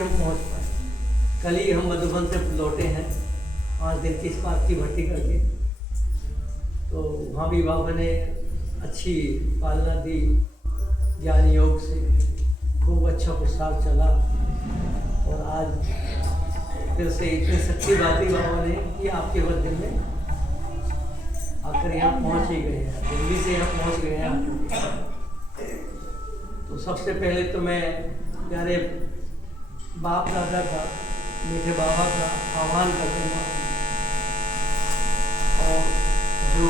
हम पहुंच पाए। कल ही हम मधुबन से लौटे हैं 5 दिन की इस बात की भर्ती करके। तो वहाँ भी बाबा ने अच्छी पालना दी, ज्ञान योग से खूब अच्छा प्रसाद चला। और आज फिर से इतनी सच्ची बात ही बाबा ने कि आपके बदले में आकर यहाँ पहुँच ही गए हैं, दिल्ली से यहाँ पहुँच गए हैं। तो सबसे पहले तो मैं प्यारे बाप दादा का, मीठे बाबा का आह्वान करते हैं और जो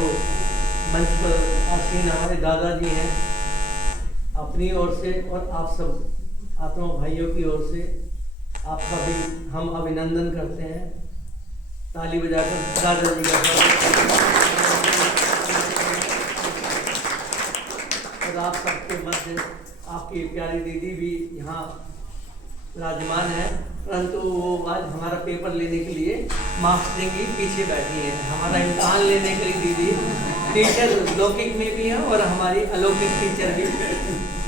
मंच पर आसीन हमारे दादाजी हैं, अपनी ओर से और आप सब आत्मा भाइयों की ओर से आपका भी हम अभिनंदन करते हैं। ताली बजाकर दादाजी का। और आप सबके मध्य आपकी प्यारी दीदी भी यहाँ विराजमान है, परंतु वो आज हमारा पेपर लेने के लिए मार्क्स देंगी पीछे बैठी हैं। हमारा इम्तहान लेने के लिए दीदी टीचर लौकिक में भी हैं और हमारी अलौकिक टीचर भी।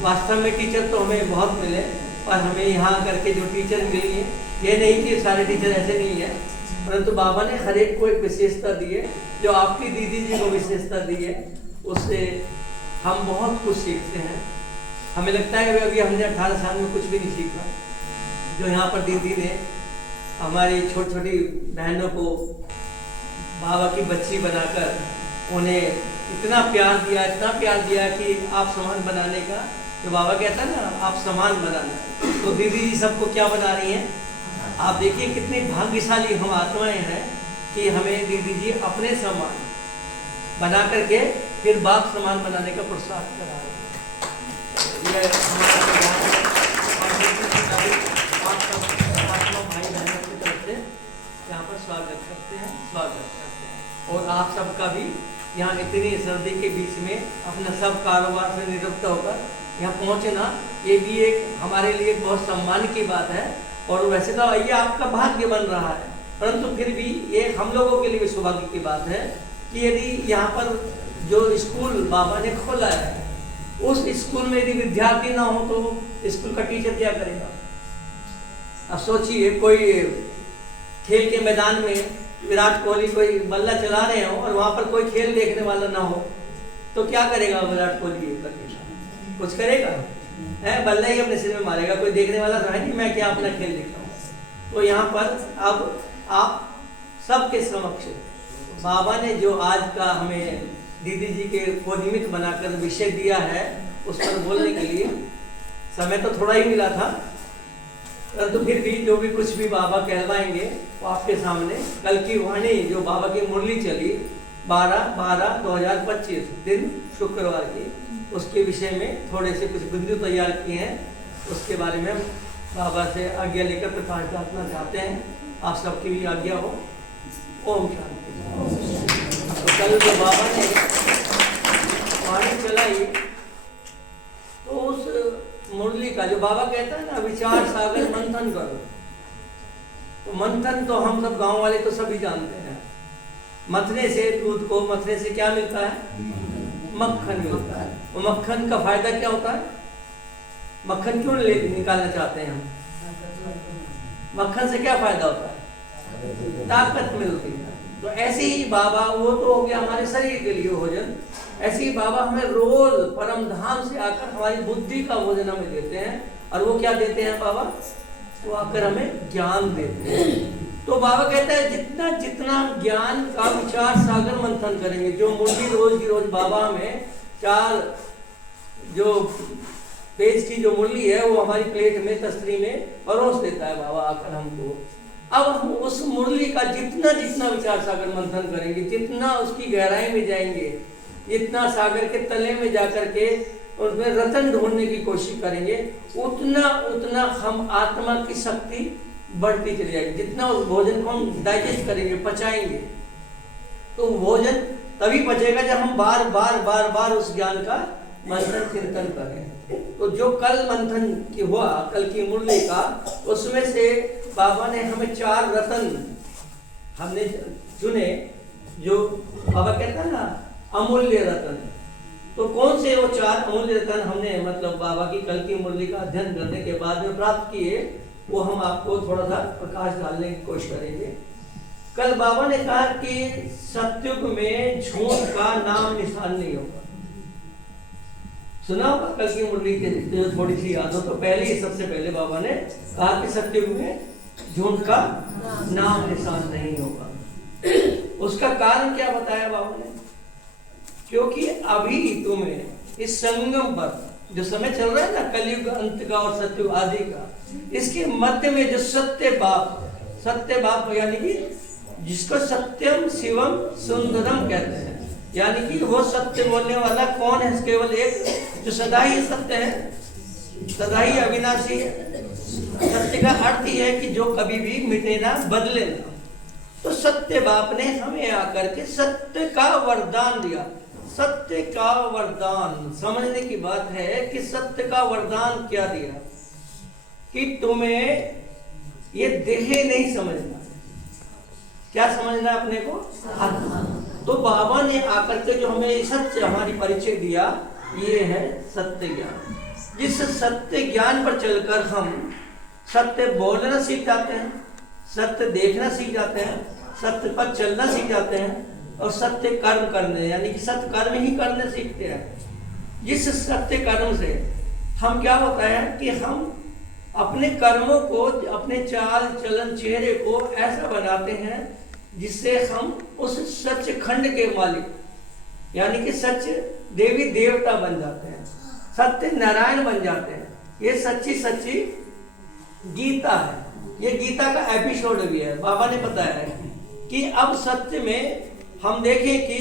वास्तव में टीचर तो हमें बहुत मिले, पर हमें यहाँ करके जो टीचर मिली है, ये नहीं कि सारे टीचर ऐसे नहीं है, परंतु बाबा ने हर एक को एक विशेषता दी है। जो आपकी दीदी जी को विशेषता दी है, उससे हम बहुत कुछ सीखते हैं। हमें लगता है कि अभी हमने 18 साल में कुछ भी नहीं सीखा। जो यहाँ पर दीदी ने हमारी छोटी छोटी बहनों को बाबा की बच्ची बनाकर उन्हें इतना प्यार दिया, इतना प्यार दिया कि आप समान बनाने का, जो बाबा कहता है ना, आप समान बनाना। तो दीदी जी सबको क्या बना रही हैं? आप देखिए कितनी भाग्यशाली हम आत्माएं हैं कि हमें दीदी जी अपने समान बना करके फिर बाप समान बनाने का प्रोत्साहन करा रहे हैं। यह हमारा भाई बहनों की तरफ से यहाँ पर स्वागत करते हैं। और आप सबका भी यहाँ इतनी सर्दी के बीच में अपना सब कारोबार से निवृत्त होकर यहाँ पहुँचना, ये भी एक हमारे लिए बहुत सम्मान की बात है। और वैसे तो ये आपका भाग्य बन रहा है, परंतु फिर भी ये हम लोगों के लिए भी सौभाग्य की बात है कि यदि यहाँ पर जो स्कूल बाबा ने खोला है, उस स्कूल में यदि विद्यार्थी ना हो तो स्कूल का टीचर क्या करेगा? अब सोचिए, कोई खेल के मैदान में विराट कोहली कोई बल्ला चला रहे हो और वहाँ पर कोई खेल देखने वाला ना हो, तो क्या करेगा विराट कोहली? कुछ करेगा? है बल्ला ही अपने सिर में मारेगा, कोई देखने वाला तो है नहीं, मैं क्या अपना खेल देख रहा हूँ। तो यहाँ पर अब आप सबके समक्ष बाबा ने जो आज का हमें दीदी जी के को निमित्त बनाकर विषय दिया है, उस पर बोलने के लिए समय तो थोड़ा ही मिला था, परंतु फिर भी जो भी कुछ भी बाबा कहलवाएंगे वो आपके सामने। कल की वाणी जो बाबा की मुरली चली 12/12/2025 दिन शुक्रवार की, उसके विषय में थोड़े से कुछ बिंदु तैयार किए हैं, उसके बारे में बाबा से आज्ञा लेकर प्रकाश डालना चाहते हैं। आप सबकी भी आज्ञा हो। ओम शांति। तो कल जो बाबा ने वाणी चलाई, तो उस मुरली का जो बाबा कहता है ना, विचार सागर मंथन करो, तो मंथन तो हम सब गांव वाले तो सभी जानते हैं। मथने से दूध को मथने से क्या मिलता है? मक्खन मिलता है। और मक्खन का फायदा क्या होता है? मक्खन क्यों निकालना चाहते हैं हम? मक्खन से क्या फायदा होता है? ताकत मिलती है। तो ऐसे ही बाबा, वो तो हो गया हमारे शरीर के लिए भोजन, ऐसे ही बाबा हमें रोज परम धाम से आकर हमारी बुद्धि का भोजन हमें देते हैं। और वो क्या देते हैं बाबा? वो आकर हमें ज्ञान देते हैं। तो बाबा कहता है जितना जितना ज्ञान का विचार सागर मंथन करेंगे, जो मुरली रोज की रोज बाबा हमें 4 जो पेज की जो मुरली है वो हमारी प्लेट में तस्तरी में परोस देता है बाबा आकर हमको। अब हम उस मुरली का जितना जितना विचार सागर मंथन करेंगे, जितना उसकी गहराई में जाएंगे, इतना सागर के तले में जाकर के उसमें रतन ढूंढने की कोशिश करेंगे, उतना उतना हम आत्मा की शक्ति बढ़ती चली जाएगी। जितना उस भोजन को हम डाइजेस्ट करेंगे, पचाएंगे, तो भोजन तभी पचेगा जब हम बार बार बार बार उस ज्ञान का मंथन चिंतन करें। तो जो कल मंथन की हुआ, कल की मुरली का, उसमें से बाबा ने हमें 4 रतन हमने चुने, जो बाबा कहता है ना अमूल्य रतन। तो कौन से वो 4 अमूल्य रतन हमने मतलब बाबा की कल की मुरली का अध्ययन करने के बाद में प्राप्त किए, वो हम आपको थोड़ा सा प्रकाश डालने की कोशिश करेंगे। कल बाबा ने कहा कि सत्युग में झूठ का नाम निशान नहीं होगा। सुना होगा कल की मुरली के थोड़ी सी याद हो तो पहले ही सबसे पहले बाबा ने कहा कि सत्युग में झूठ का नाम निशान नहीं होगा। उसका कारण क्या बताया बाबा ने? क्योंकि अभी तुम्हें इस संगम पर जो समय चल रहा है ना, कलयुग अंत का और सत्युग आदि का, इसके मध्य में जो सत्य बाप यानी कि जिसको सत्यम शिवम सुंदरम कहते हैं, यानी कि वो सत्य बोलने वाला कौन है? केवल एक, जो सदा ही सत्य है, सदा ही अविनाशी है। सत्य का अर्थ ही है कि जो कभी भी मिटे ना, बदले ना। तो सत्य बाप ने हमें आकर के सत्य का वरदान दिया। सत्य का वरदान समझने की बात है कि सत्य का वरदान क्या दिया कि तुम्हें ये देह नहीं समझना। क्या समझना अपने को? आत्मा। तो बाबा ने आकर के जो हमें सत्य हमारी परिचय दिया, ये है सत्य ज्ञान। जिस सत्य ज्ञान पर चलकर हम सत्य बोलना सीख जाते हैं, सत्य देखना सीख जाते हैं, सत्य पर चलना सीख जाते हैं और सत्य कर्म करने यानी कि सत्य कर्म ही करने सीखते हैं। जिस सत्य कर्म से हम क्या होता है कि हम अपने कर्मों को, अपने चाल चलन चेहरे को ऐसा बनाते हैं जिससे हम उस सच्च खंड के मालिक यानी कि सच देवी देवता बन जाते हैं, सत्य नारायण बन जाते हैं। ये सच्ची गीता है। ये गीता का एपिसोड भी है। बाबा ने बताया है कि अब सत्य में हम देखें कि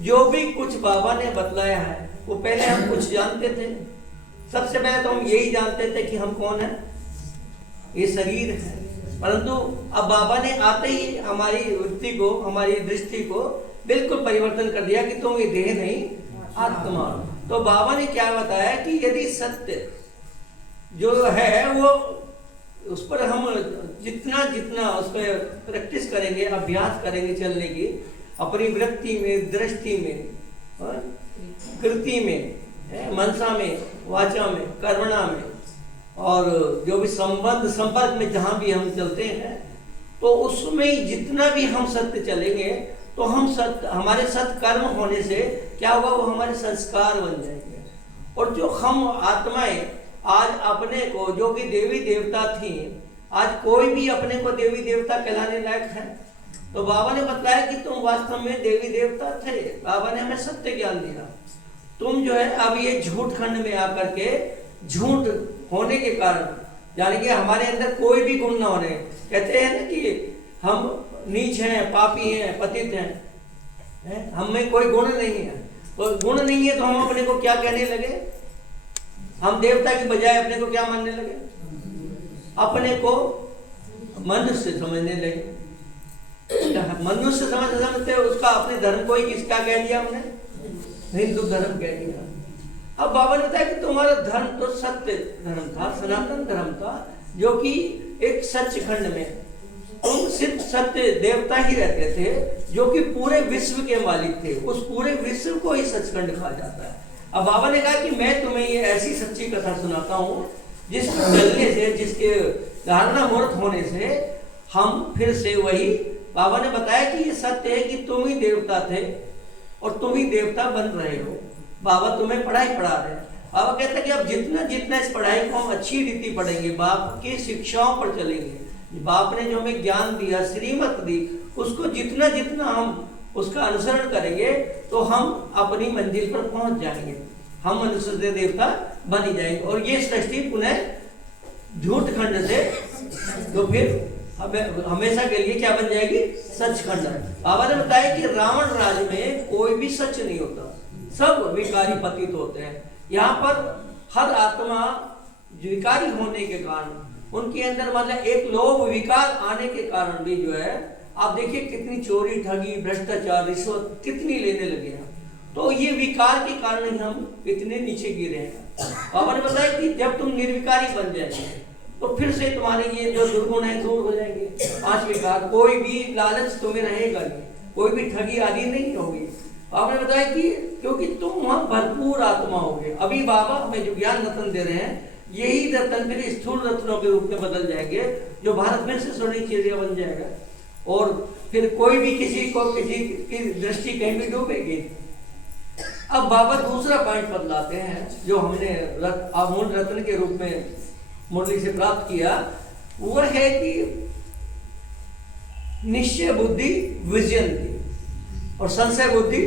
जो भी कुछ बाबा ने बतलाया है वो पहले हम कुछ जानते थे। सबसे पहले तो हम यही जानते थे कि हम कौन है, ये शरीर है। परंतु अब बाबा ने आते ही हमारी वृत्ति को, हमारी दृष्टि को बिल्कुल परिवर्तन कर दिया कि तुम ये देह नहीं आत्मा। तो बाबा ने क्या बताया कि यदि सत्य जो है वो उस पर हम जितना उस पर प्रैक्टिस करेंगे, अभ्यास करेंगे चलने की, अपनी वृत्ति में, दृष्टि में, कृति में, मनसा में, वाचा में, कर्मणा में और जो भी संबंध संपर्क में जहाँ भी हम चलते हैं, तो उसमें जितना भी हम सत्य चलेंगे तो हम हमारे सत्कर्म होने से क्या होगा, वो हमारे संस्कार बन जाएंगे। और जो हम आत्माएं आज अपने को, जो कि देवी देवता थी, आज कोई भी अपने को देवी देवता कहलाने लायक है। तो बाबा ने बताया कि तुम वास्तव में देवी देवता थे। बाबा ने हमें सत्य ज्ञान दिया। तुम जो है अब ये झूठ खंड में आकर के, झूठ होने के कारण यानी कि हमारे अंदर कोई भी गुण ना होने, कहते हैं ना कि हम नीच हैं, पापी हैं, पतित हैं, हम में कोई गुण नहीं है। तो गुण नहीं है तो हम अपने को क्या कहने लगे? हम देवता की बजाय अपने को क्या मानने लगे? अपने को मनुष्य समझने लगे। मनुष्य समझते उसका अपने धर्म को ही क्या कह दिया हमने? हिंदू धर्म कह दिया। अब बाबा ने बताया कि तुम्हारा धर्म तो सत्य धर्म था, सनातन धर्म था, जो कि एक सचखंड में तुम सिर्फ सत्य देवता ही रहते थे, जो कि पूरे विश्व के मालिक थे। उस पूरे विश्व को ही सचखंड कहा जाता है। अब बाबा ने कहा कि मैं तुम्हें ये ऐसी सच्ची कथा सुनाता हूँ जिसके चलने से, जिसके धारणा मूर्त होने से हम फिर से वही, बाबा ने बताया कि ये सत्य है कि तुम ही देवता थे और तुम ही देवता बन रहे हो। बाबा तुम्हें पढ़ाई पढ़ा रहे हैं। बाबा कहते हैं कि अब जितना इस पढ़ाई को हम अच्छी रीति पढ़ेंगे, बाप की शिक्षाओं पर चलेंगे, बाप ने जो हमें ज्ञान दिया, श्रीमत दी, उसको जितना हम उसका अनुसरण करेंगे तो हम अपनी मंजिल पर पहुंच जाएंगे, हम मनुष्य देवता बन ही जाएंगे। और ये सृष्टि पुनः झूठ खंड से तो फिर हमेशा के लिए क्या बन जाएगी? सचखंड। बाबा ने बताया कि रावण राज में कोई भी सच नहीं होता, सब विकारी पतित होते हैं। यहाँ पर हर आत्मा विकारी होने के कारण, उनके अंदर मतलब एक लोभ विकार आने के कारण भी जो है, आप देखिए कितनी चोरी, ठगी, भ्रष्टाचार, रिश्वत कितनी लेने लगे हैं। तो ये विकार के कारण ही हम इतने नीचे गिरे हैं। बाबा ने बताया कि जब तुम निर्विकारी बन जाएंगे तो फिर से तुम्हारे ये जो दुर्गुण है दूर हो जाएंगे। 5 विकार, कोई भी लालच तुम्हें रहेगा नहीं, कोई भी ठगी आदि नहीं होगी। बाबा ने बताया कि क्योंकि तुम वहां भरपूर आत्मा होगे। अभी बाबा हमें जो ज्ञान रत्न दे रहे हैं यही रत्न फिर स्थूल रत्नों के रूप में बदल जाएंगे, जो भारत में से सोने की चिड़िया बन जाएगा, और फिर कोई भी किसी की दृष्टि कहीं भी डूबेगी। अब बाबा दूसरा पॉइंट बदलाते हैं, जो हमने अमूल रत्न के रूप में मुरली से प्राप्त किया, वो है कि निश्चय बुद्धि विजयंती और संशय बुद्धि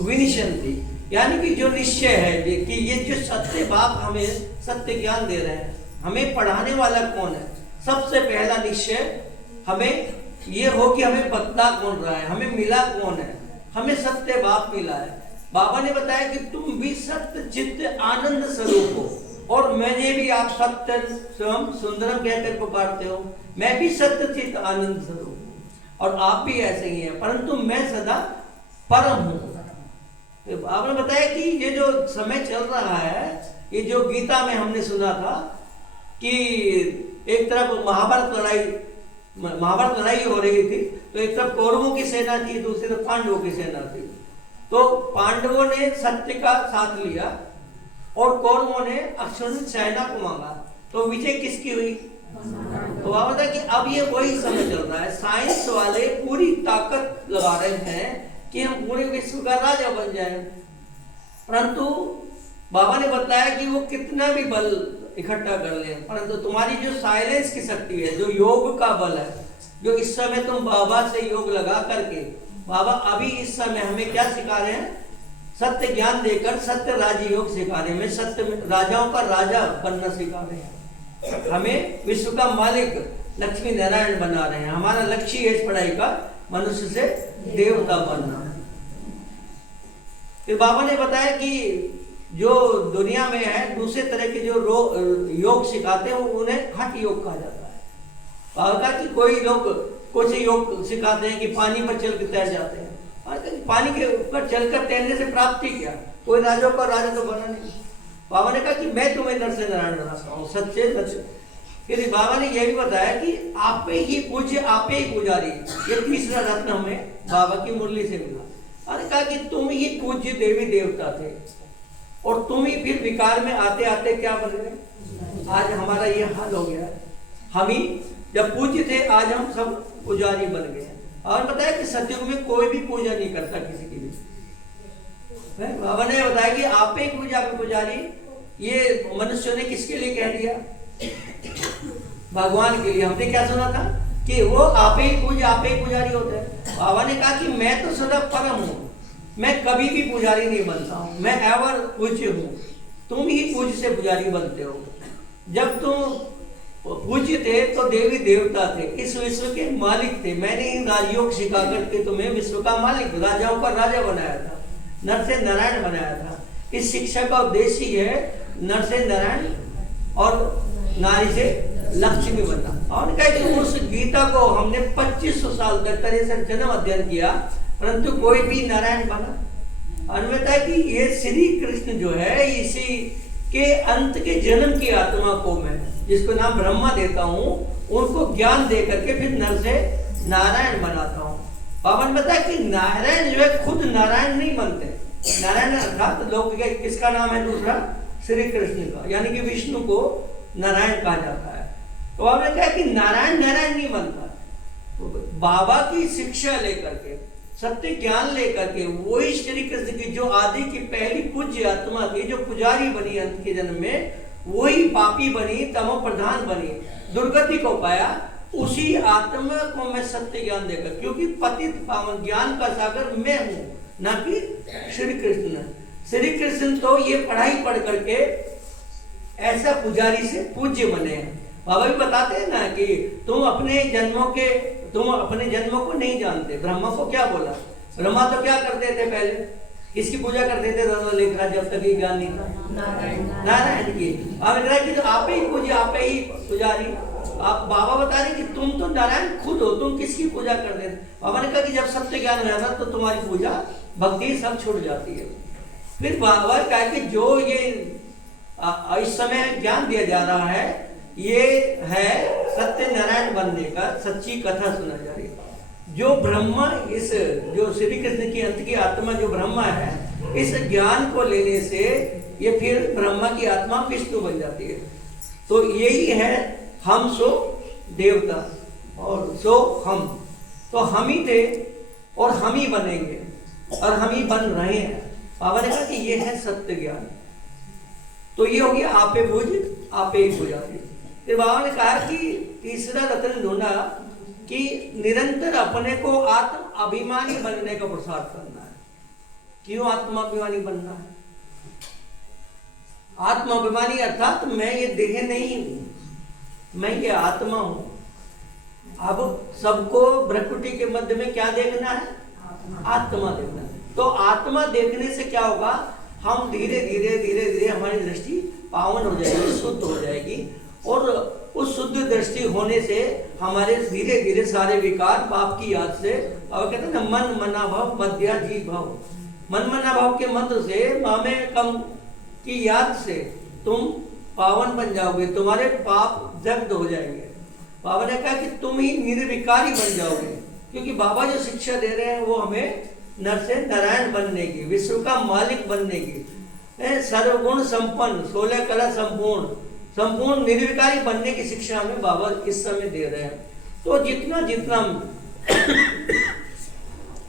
विनिशंति। यानी कि जो निश्चय है कि ये जो सत्य बाप हमें सत्य ज्ञान दे रहे हैं, हमें पढ़ाने वाला कौन है, सबसे पहला निश्चय हमें ये हो कि हमें बदला कौन रहा है, हमें मिला कौन है, हमें सत्य बाप मिला है। बाबा ने बताया कि तुम भी सत्य चित्त आनंद स्वरूप हो, और मैंने भी, आप सत्य स्वयं सुंदरम कहकर पुकारते हो, मैं भी सत्य चित्त आनंद स्वरूप हूँ, और आप भी ऐसे ही हैं, परंतु मैं सदा परम हूँ। तो आपने बताया कि ये जो समय चल रहा है, ये जो गीता में हमने सुना था कि एक तरफ महाभारत लड़ाई हो रही थी, तो एक तरफ कौरवों की सेना थी, दूसरी तरफ पांडवों की सेना थी। तो पांडवों ने सत्य का साथ लिया और कौरवों ने अक्षुण सेना को मांगा, तो विजय किसकी हुई? तो आप बताया कि अब ये वही समय चल रहा है, साइंस वाले पूरी ताकत लगा रहे हैं कि हम पूरे विश्व का राजा बन जाए, परंतु बाबा ने बताया कि वो कितना भी बल इकट्ठा कर ले, परंतु तुम्हारी जो साइलेंस की शक्ति है, जो योग का बल है, जो इस समय तुम बाबा से योग लगा करके, बाबा अभी इस समय हमें क्या सिखा रहे हैं? सत्य ज्ञान देकर सत्य राजयोग सिखा रहे हैं, हमें सत्य राजाओं का राजा बनना सिखा रहे हैं, हमें विश्व का मालिक लक्ष्मी नारायण बना रहे हैं। हमारा लक्ष्य है इस पढ़ाई का मनुष्य से देवता बनना। फिर बाबा ने बताया कि जो दुनिया में है दूसरे तरह के जो योग सिखाते हैं उन्हें हठ योग कहा जाता है। बाबा कहा कि कोई लोग कुछ योग सिखाते हैं कि पानी पर चल कर तैर जाते हैं, पानी के ऊपर चलकर तैरने से प्राप्ति क्या? कोई राजा का राजा तो बना नहीं। बाबा ने कहा कि मैं तुम्हें नर से नारायण बनाता हूँ, सच्चे सच्चे। फिर बाबा ने यह भी बताया कि आप ही पूज्य आप ही पुजारी, ये तीसरा रत्न हमें बाबा की मुरली से मिला। और कहा कि तुम ही पूज्य देवी देवता थे, और तुम ही फिर विकार में आते आते क्या बन गए? आज हमारा ये हाल हो गया। हम ही जब पूज्य थे, आज हम सब पुजारी बन गए। और बताया कि सतयुग में कोई भी पूजा नहीं करता किसी की भी। बाबा ने बताया कि आप ही पूजा के पुजारी, ये मनुष्य ने किसके लिए कह दिया? भगवान के लिए। हमने क्या सुना था कि वो आप ही पूजा आप ही पुजारी होते हैं। बाबा ने कहा कि मैं तो सदा परम हूँ, मैं कभी भी पुजारी नहीं बनता हूँ, मैं एवर पूज्य हूँ, तुम ही पूज्य से पुजारी बनते हो। जब तुम पूज्य थे तो देवी देवता थे, इस विश्व के मालिक थे। मैंने इन राजयोग सिखा करके तुम्हें विश्व का मालिक, राजाओं का राजा बनाया था, नर से नारायण बनाया था। इस शिक्षा का उद्देश्य ही है नर से नारायण और नारी से लक्ष्मी बनना। और कहा कि उस गीता को हमने 2500 साल तक तरह से जन्म अध्ययन किया, परंतु कोई भी नारायण बना। अन्यथा कि ये श्री कृष्ण जो है, इसी के अंत के जन्म की आत्मा को मैं, जिसको नाम ब्रह्मा देता हूँ, उनको ज्ञान दे करके फिर नर से नारायण बनाता हूँ। बाबा ने बताया कि नारायण जो है खुद नारायण नहीं बनते। नारायण अर्थात लोग किसका नाम है? दूसरा श्री कृष्ण का, यानी कि विष्णु को नारायण कहा जाता है। तो आपने कहा कि नारायण नारायण नहीं बनता। तो बाबा की शिक्षा लेकर के, सत्य ज्ञान लेकर के, वही श्री कृष्ण की जो आदि की पहली पूज्य आत्मा थी, जो पुजारी बनी अंत के जन्म में, वही पापी बनी, तमो प्रधान बनी, दुर्गति को पाया। उसी आत्मा को मैं सत्य ज्ञान देकर, क्योंकि पतित पावन ज्ञान का सागर मैं हूं, ना कि श्री कृष्ण। श्री कृष्ण तो ये पढ़ाई पढ़ करके ऐसा पुजारी से पूज्य बने हैं। बाबा भी बताते हैं ना कि तुम अपने जन्मों को नहीं जानते। ब्रह्मा को क्या बोला? ब्रह्मा तो क्या करते थे पहले? किसकी पूजा करते थे? लेख रहा जब तक ज्ञान नहीं था, नारायण की। तो आप ही पूज्य, आप ही पुजारी। आप बाबा बता रहे कि तुम तो नारायण खुद हो, तुम किसकी पूजा करते थे? बाबा ने कहा कि जब सत्य ज्ञान हो जाता तो तुम्हारी पूजा भक्ति सब छूट जाती है। फिर बाबा कहा कि जो ये इस समय ज्ञान दिया जा रहा है, ये है सत्य नारायण बनने का, सच्ची कथा सुना जा रही है। जो ब्रह्मा, इस जो श्री कृष्ण की अंत की आत्मा जो ब्रह्मा है, इस ज्ञान को लेने से ये फिर ब्रह्मा की आत्मा विष्णु बन जाती है। तो यही है हम सो देवता और सो हम। तो हम ही थे और हम ही बनेंगे और हम ही बन रहे हैं। बाबा ने कहा कि ये है सत्य ज्ञान। तो ये हो गया आपे बुझ आपे ही बुझाते। फिर बाबा ने कहा कि तीसरा रत्न ढूंढा कि निरंतर अपने को आत्म अभिमानी बनने का प्रसार करना है। क्यों आत्माभिमानी बनना है? आत्माभिमानी अर्थात मैं ये देह नहीं हूं, मैं ये आत्मा हूं। अब सबको प्रकृति के मध्य में क्या देखना है? आत्मा देखना है। तो आत्मा देखने से क्या होगा? हम धीरे धीरे धीरे धीरे हमारी दृष्टि पावन हो जाएगी, शुद्ध हो जाएगी और उस शुद्ध दृष्टि होने से हमारे धीरे धीरे सारे विकार पाप की याद से, और कहते हैं ना मन मना भाव मध्या जी भाव, मन मना भाव के मंत्र से मामे कम की याद से तुम पावन बन जाओगे, तुम्हारे पाप जब्त हो जाएंगे। बाबा ने कहा कि तुम ही निर्विकारी बन जाओगे, क्योंकि बाबा जो शिक्षा दे रहे हैं वो हमें नर से नारायण बनने की, विश्व का मालिक बनने की, सर्वगुण संपन्न, 16 कला संपूर्ण, संपूर्ण निर्विकारी बनने की शिक्षा हमें बाबा इस समय दे रहे हैं। तो जितना जितना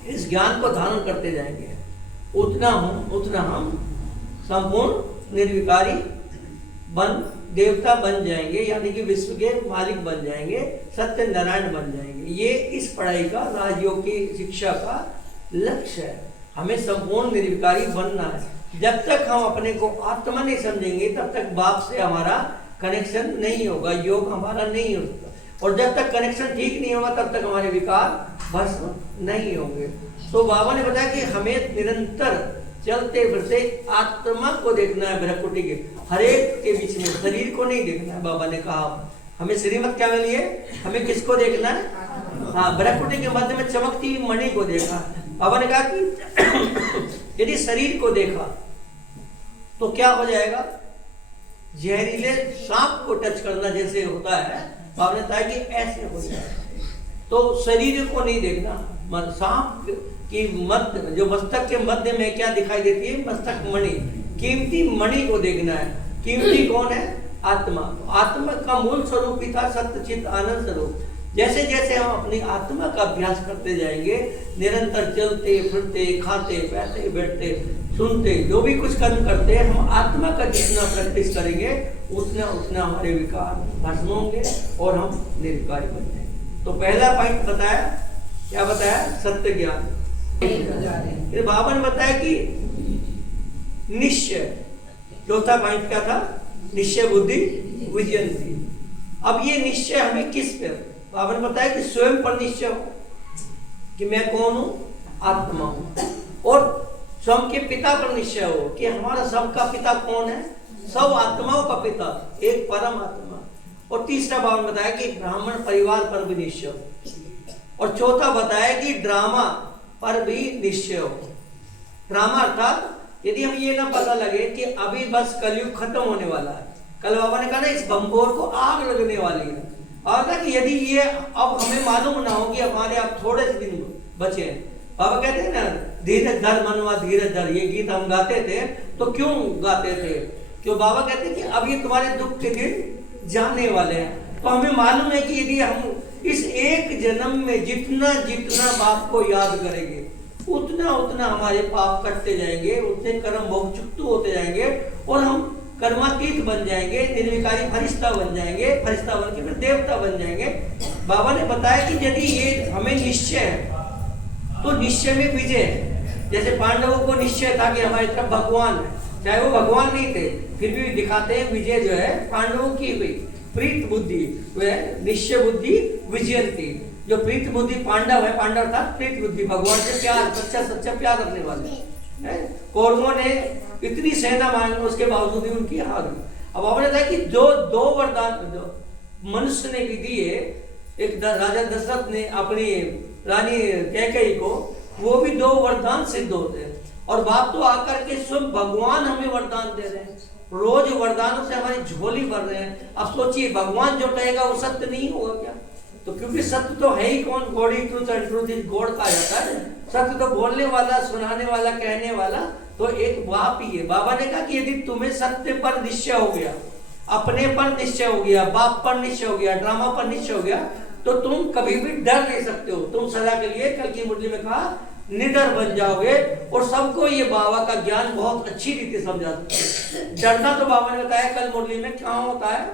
इस ज्ञान को धारण करते जाएंगे उतना हम संपूर्ण निर्विकारी बन देवता बन जाएंगे, यानी कि विश्व के मालिक बन जाएंगे, सत्य नारायण बन जाएंगे। ये इस पढ़ाई का, राजयोग की शिक्षा का लक्ष्य है। हमें संपूर्ण निर्विकारी बनना है। जब तक हम अपने को आत्मा नहीं समझेंगे तब तक बाप से हमारा कनेक्शन नहीं होगा, योग हमारा नहीं होगा, और जब तक कनेक्शन ठीक नहीं होगा तब तक हमारे विकार भस्म नहीं होंगे। तो बाबा ने बताया कि हमें निरंतर चलते फिरते आत्मा को देखना है, प्रकृति के हर एक के बीच में, शरीर को नहीं देखना है। बाबा ने कहा हमें श्रीमत क्या मिली है? हमें किसको देखना है? हाँ, प्रकृति के मध्य में चमकती मणि को देखा। बाबा ने कहा कि यदि शरीर को देखा तो क्या हो जाएगा? जहरीले सांप को टच करना जैसे होता है, बाबा ने कहा कि ऐसे हो जाएगा। तो शरीर को नहीं देखना, सांप की मध्य, जो मस्तक के मध्य में क्या दिखाई देती है? मस्तक मणि, कीमती मणि को देखना है। कीमती कौन है? आत्मा। आत्मा का मूल स्वरूप ही था सत्य चित्त आनंद स्वरूप। जैसे जैसे हम अपनी आत्मा का अभ्यास करते जाएंगे, निरंतर चलते फिरते खाते पहते बैठते सुनते जो भी कुछ कर्म करते हैं, हम आत्मा का जितना प्रैक्टिस करेंगे उतना उतना हमारे विकार भस्म होंगे और हम निर्विकारी बन जाएंगे। तो पहला पॉइंट बताया, क्या बताया? सत्य ज्ञान। फिर बाबा ने बताया कि निश्चय। चौथा पॉइंट क्या था? निश्चय बुद्धि विजयन थी। अब ये निश्चय हमें किस पे? बाबा ने बताया कि स्वयं पर निश्चय हो कि मैं कौन हूं? आत्मा हूं। और स्वयं के पिता पर निश्चय हो कि हमारा सबका पिता कौन है? सब आत्माओं का पिता एक परम आत्मा। और तीसरा बाबा ने बताया कि ब्राह्मण परिवार पर भी निश्चय हो। और चौथा बताया कि ड्रामा पर भी निश्चय हो। ड्रामा अर्थात यदि हम ये ना पता लगे कि अभी बस कलयुग खत्म होने वाला है, कल बाबा ने कहा ना इस बम्बोर को आग लगने वाली है, और था कि यदि ये अब हमें मालूम ना हो कि हमारे अब थोड़े से दिन बचे हैं। बाबा कहते हैं ना धीरज धर मनवा धीरज धर, ये गीत हम गाते थे। तो क्यों गाते थे? क्यों? बाबा कहते हैं कि अब ये तुम्हारे दुख के दिन जाने वाले हैं। तो हमें मालूम है कि यदि हम इस एक जन्म में जितना जितना बाप को याद करेंगे उतना उतना हमारे पाप कटते जाएंगे, उतने कर्म बहुचुक्त होते जाएंगे और हम कर्मातीत बन जाएंगे, निर्विकारी फरिश्ता बन जाएंगे, फरिश्ता बन के फिर देवता बन जाएंगे। बाबा ने बताया कि यदि ये हमें निश्चय है तो निश्चय में विजय है। जैसे पांडवों को निश्चय था कि हमारी तरफ भगवान है, चाहे वो भगवान नहीं थे फिर भी दिखाते हैं विजय जो है पांडवों की हुई। प्रीत बुद्धि वह निश्चय बुद्धि विजयंती। जो प्रीत बुद्धि पांडव है, पांडव था प्रीत बुद्धि, भगवान से प्यार, सच्चा सच्चा प्यार रखने वाले। कौरवों ने इतनी सेना मांगी, उसके बावजूद भी उनकी हार हुई। अब आपने कहा कि जो दो वरदान जो मनुष्य ने भी दिए, एक राजा दशरथ ने अपनी रानी कैकेयी को, वो भी दो वरदान सिद्ध होते हैं। और बाप तो आकर के स्वयं भगवान हमें वरदान दे रहे हैं, रोज वरदानों से हमारी झोली भर रहे हैं। अब सोचिए भगवान जो कहेगा वो सत्य नहीं होगा क्या? तो क्योंकि सत्य तो है ही कौन, God is truth and truth is God कहा जाता है। सत्य तो बोलने वाला, सुनाने वाला, कहने वाला तो एक बाप ही है। बाबा ने कहा कि यदि तुम्हें सत्य पर निश्चय हो गया, अपने पर निश्चय हो गया, बाप पर निश्चय हो गया, ड्रामा पर निश्चय हो गया, तो तुम कभी भी डर नहीं सकते हो। तुम सदा के लिए, कल की मुरली में कहा, निडर बन जाओगे। और सबको ये बाबा का ज्ञान बहुत अच्छी रीति समझाते हैं। डरना तो बाबा ने बताया कल मुरली में क्या होता है,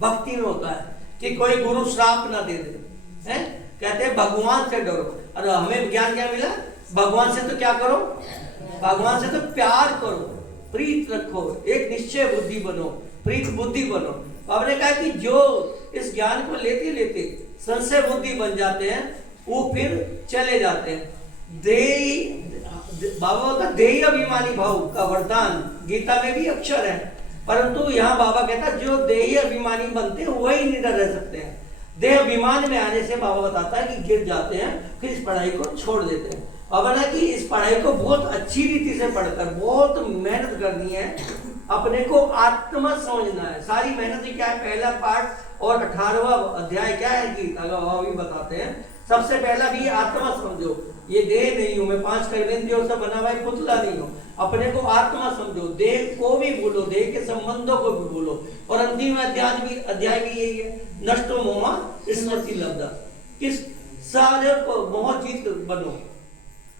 भक्ति में होता है कि कोई गुरु श्राप ना दे दे, हैं? कहते हैं भगवान से डरो। और हमें ज्ञान क्या मिला, भगवान से तो क्या करो, भगवान से तो प्यार करो, प्रीत रखो, एक निश्चय बुद्धि बनो, प्रीत बुद्धि बनो। बाबा ने कहा कि जो इस ज्ञान को लेते लेते संशय बुद्धि बन जाते हैं, वो फिर चले जाते हैं। बाबा का देही अभिमानी भाव का वरदान गीता में भी अक्षर है, परंतु यहाँ बाबा कहता जो देही अभिमानी बनते हैं वही निडर रह सकते हैं। देह अभिमान में आने से बाबा बताता है कि गिर जाते हैं, फिर इस पढ़ाई को छोड़ देते हैं। बाबा ने कि इस पढ़ाई को बहुत अच्छी रीति से पढ़कर बहुत मेहनत करनी है, अपने को आत्मा समझना है। सारी मेहनत क्या है, पहला पाठ और 18वां अध्याय क्या है कि बाबा भी बताते हैं। सबसे पहला भी आत्मा समझो, ये देह नहीं हूं मैं, 5 कर्मेंद्रियों से बना हुआ पुतला नहीं हूं। अपने को आत्मा समझो, देह को भी भूलो, देह के संबंधों को भी भूलो। और अंतिम अध्याय भी यही है, नष्टो मोह स्मृति लब्धा, किस सारे को मोह जीत बनो।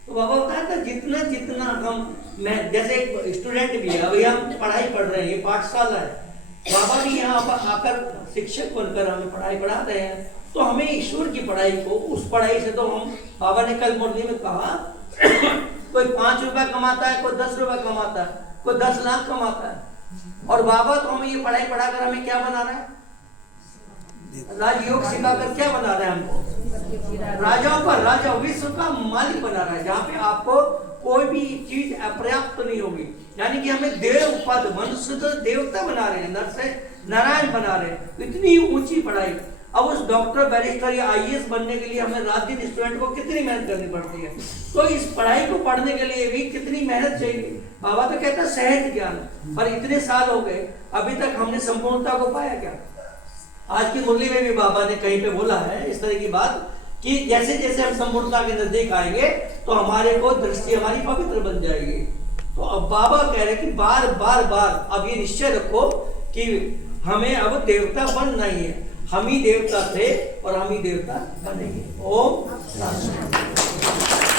तो बाबा बताया था जितना जितना मैं जैसे एक स्टूडेंट भी है, अभी हम पढ़ाई पढ़ रहे हैं, ये पाठशाला है, बाबा भी यहाँ पर आकर शिक्षक बनकर हमें पढ़ाई पढ़ा रहे हैं। तो हमें ईश्वर की पढ़ाई को, उस पढ़ाई से तो हम, बाबा ने कल मुरली में कहा कोई 5 रुपए कमाता है, कोई 10 रुपए कमाता है, कोई 10 लाख कमाता है। और बाबा तो हमें ये पढ़ाई पढ़ाकर हमें क्या बना रहा है, राजयोग सिखाकर क्या बना रहा है हमको, राजाओं का राजा, विश्व का मालिक बना रहा है, जहाँ पे आपको कोई भी चीज अपर्याप्त नहीं होगी। यानी कि हमें देव पद, मनुष्य तो देवता बना रहे हैं, नर से नारायण बना रहे हैं, इतनी ऊंची पढ़ाई। अब उस डॉक्टर, बैरिस्टर या IAS बनने के लिए हमें रात दिन स्टूडेंट को कितनी मेहनत करनी पड़ती है। तो इस पढ़ाई को पढ़ने के लिए भी कितनी मेहनत चाहिए। बाबा तो कहता है सहज ज्ञान, पर इतने साल हो गए अभी तक हमने संपूर्णता को पाया क्या। आज की मुरली में भी बाबा ने कहीं पे बोला है इस तरह की बात कि जैसे जैसे हम संपूर्णता के नजदीक आएंगे तो हमारे को दृष्टि हमारी पवित्र बन जाएगी। तो अब बाबा कह रहे कि बार बार बार अब ये निश्चय रखो कि हमें अब देवता बनना ही है। हम ही देवता थे और हम ही देवता बनेंगे। ओम शांति।